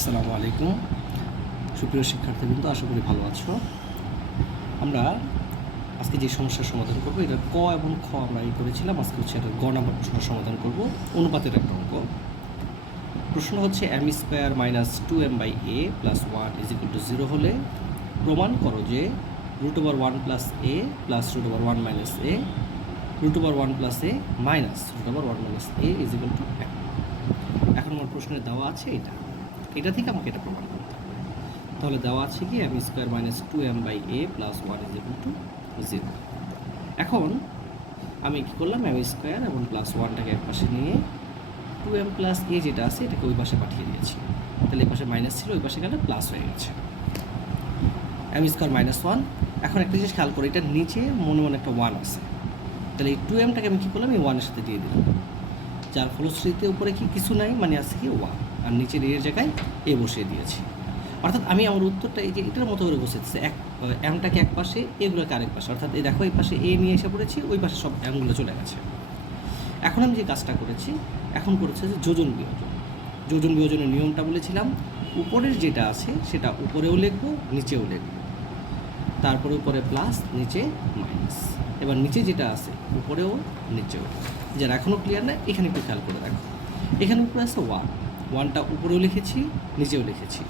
আসসালামু আলাইকুম সুপ্রিয় শিক্ষার্থীবৃন্দ, আশা করি ভালো আছো। আমরা আজকে যে সমস্যার সমাধান করব, এটা ক এবং খ আমরা করেছিলাম। আজকে হচ্ছে এটা গ নাম্বার প্রশ্নের সমাধান করব। অনুপাতের একটা অঙ্ক। প্রশ্ন হচ্ছে M square minus 2m by A plus 1 is equal to 0 হলে প্রমাণ করো যে √1 plus A plus √1 minus A √1 plus A minus √1 minus A is equal to 1। এখন আমার প্রশ্নে দেওয়া আছে এটা থেকে আমাকে এটা প্রমাণ করতে হবে। তাহলে দেওয়া আছে কি M square minus 2m by A plus 1 is equal to 0। এখন আমি কী করলাম, এম স্কোয়ার এবং প্লাস 1টাকে এক পাশে নিয়ে 2m প্লাস এ যেটা আছে এটাকে ওই পাশে পাঠিয়ে দিয়েছি। তাহলে এই পাশে মাইনাস ছিল, ওই পাশে গেলে প্লাস হয়ে গেছে। M square minus 1। এখন একটা জিনিস খেয়াল করি, এটার নিচে মনে মনে একটা 1 আছে। তাহলে এই 2mটাকে আমি কী করলাম, এই 1-এর সাথে দিয়ে দিলাম, যার ফলশ্রুতিতে উপরে কি কিছু নাই, মানে আছে কি 1, আর নিচের এর জায়গায় এ বসিয়ে দিয়েছি। অর্থাৎ আমি আমার উত্তরটা এই যে এটার মতো করে বসেছি, এমটাকে এক পাশে, এগুলোকে আরেক পাশে। অর্থাৎ এই দেখো, এই পাশে এ নিয়ে এসে পড়েছি, ওই পাশে সব এমগুলো চলে গেছে। এখন আমি যে কাজটা করেছি, এখন করেছে যে যোজন বিয়োজন। যোজন বিয়োজনের নিয়মটা বলেছিলাম, উপরের যেটা আছে সেটা উপরেও লিখবো, নিচেও লিখবো, তারপরে উপরে প্লাস, নিচে মাইনাস। এবার নিচে যেটা আছে উপরেও নিচেও। যারা এখনও ক্লিয়ার না, এখানে একটু খেয়াল করে দেখো, এখানে উপরে আছে 1টা উপরেও লিখেছি, নিচেও লিখেছি,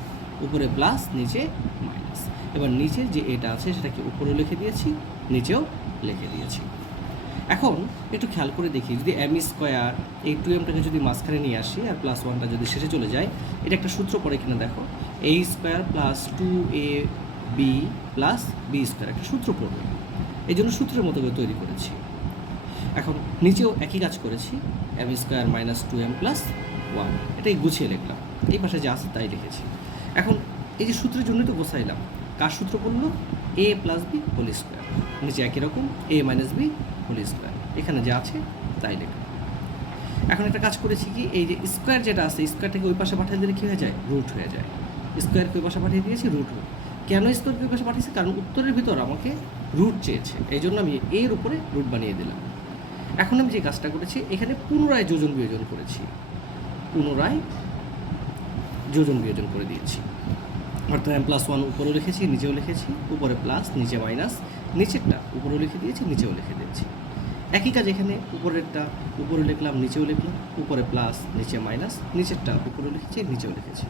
উপরে প্লাস, নিচে মাইনাস। এবার নিচের যে এটা আছে সেটাকে উপরেও লিখে দিয়েছি, নিচেও লিখে দিয়েছি। এখন একটু খেয়াল করে দেখি, যদি এম স্কোয়ার এই 2mটাকে যদি মাঝখানে নিয়ে আসি আর প্লাস 1টা যদি শেষে চলে যায়, এটা একটা সূত্র পড়ে কিনা দেখো, a square plus 2ab plus B square, একটা সূত্র পড়বে। এই জন্য সূত্রের মতো করে তৈরি করেছি। এখন নিচেও একই কাজ করেছি, M square minus 2m plus 1, এটাই গুছিয়ে লিখলাম, এই পাশে যা আছে তাই লিখেছি। এখন এই যে সূত্রের জন্যই তো গোছাইলাম, কার সূত্র পড়লো, a plus B whole square, নিচে একই রকম a minus B whole square, এখানে যা আছে তাই লিখলাম। এখন একটা কাজ করেছি কি, এই যে স্কোয়ার যেটা আছে, স্কোয়ারটাকে ওই পাশে পাঠিয়ে দিলে কী হয়ে যায়, রুট হয়ে যায়। স্কোয়ারকে ওই পাশে পাঠিয়ে দিয়েছি, রুট। কেন স্কোয়ারকে ওই পাশে পাঠিয়েছি, কারণ উত্তরের ভিতর আমাকে রুট চেয়েছে, এই জন্য আমি এর উপরে রুট বানিয়ে দিলাম। এখন আমি যে কাজটা করেছি, এখানে পুনরায় যোজন বিয়োজন করেছি, পুনরায় যোজন বিয়োজন করে দিয়েছি। অর্থাৎ এম প্লাস 1 উপরেও লিখেছি, নিচেও লিখেছি, উপরে প্লাস, নিচে মাইনাস, নিচেরটা উপরেও লিখে দিয়েছি, নিচেও লিখে দিয়েছি। একই কাজ এখানে, উপরেরটা উপরে লিখলাম, নিচেও লিখলাম, উপরে প্লাস, নিচে মাইনাস, নিচেরটা উপরেও লিখেছি, নিচেও লিখেছি।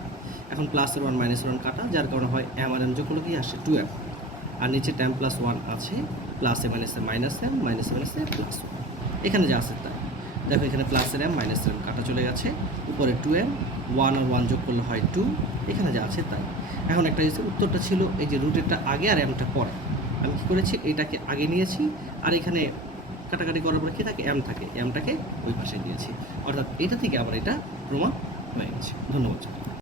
এখন প্লাসের 1 মাইনাসের 1 কাটা, যার কারণে হয় এম আর এম যোগ করলে কি আসে 2m, আর নিচে এম প্লাস 1 আছে, প্লাসে মাইনাসে মাইনাস এম, মাইনাসে মাইনাসে প্লাস 1, এখানে যা আছে তাই। দেখো এখানে প্লাসের এম মাইনাসের এম কাটা চলে গেছে, উপরে 2m, 1 আর 1 যোগ করলে হয় 2, এখানে যা আছে তাই। এখন একটা উত্তরটা ছিল এই যে রুটেরটা আগে আর এমটা পরে, আমি কী করেছি, এইটাকে আগে নিয়েছি, আর এখানে কাটাকাটি করার পরে কী থাকে, এম থাকে, এমটাকে ওই পাশে দিয়েছি। অর্থাৎ এটা থেকে আবার এটা প্রমাণ হয়ে গেছে। ধন্যবাদ।